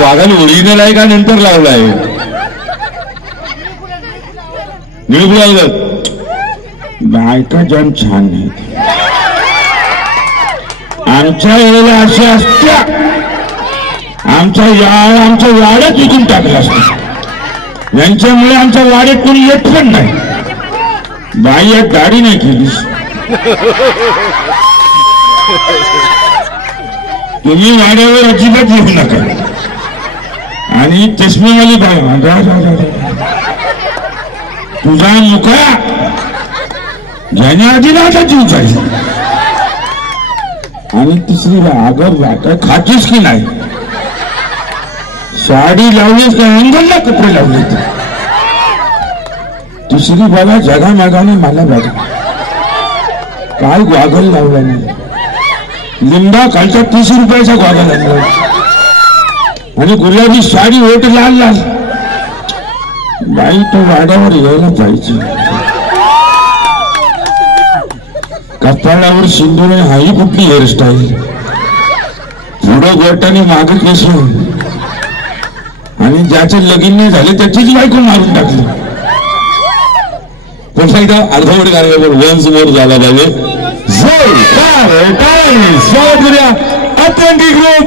वाघाला ओरिजिनल आहे का नंतर लावलाय? निळगुलाल बायका जम छान नाही. आमच्या वेळेला अशा असत्या, आमच्या वाड्यात विकून टाकला असतं. यांच्यामुळे आमच्या वाड्यात कोणी येत पण नाही. बाई या दाढी नाही केली. तुम्ही वाड्यावर अजिबात येऊ नका. आणि चष्मेवाली बाई तुझा मुका ज्याने आता जीव जाईल. आणि तिसरीला अगर वाटा खातीस की नाही, साडी लावलीस का अंगलला कपडे लावले. तिसरी बघा जगामागाने मला बघा काय गॉगल लावला नाही. लिंबा खालचा 30 रुपयाचा गॉगल आणला आणि गुलाबी साडी ओट लाल लाल. बाई तू वाड्यावर यायला पाहिजे. कपाळावर सिंदूर हाही कुठली हेअरस्टाईल. पुढं गोटाने मागत नसून आणि ज्याचे लगीन नाही झाले त्याचीच बायको मारून टाकली. पुन्हा एकदा अर्धवट गाण्यावर वन्स मोर झाला पाहिजे. जोरदार टाळी. South India authentic group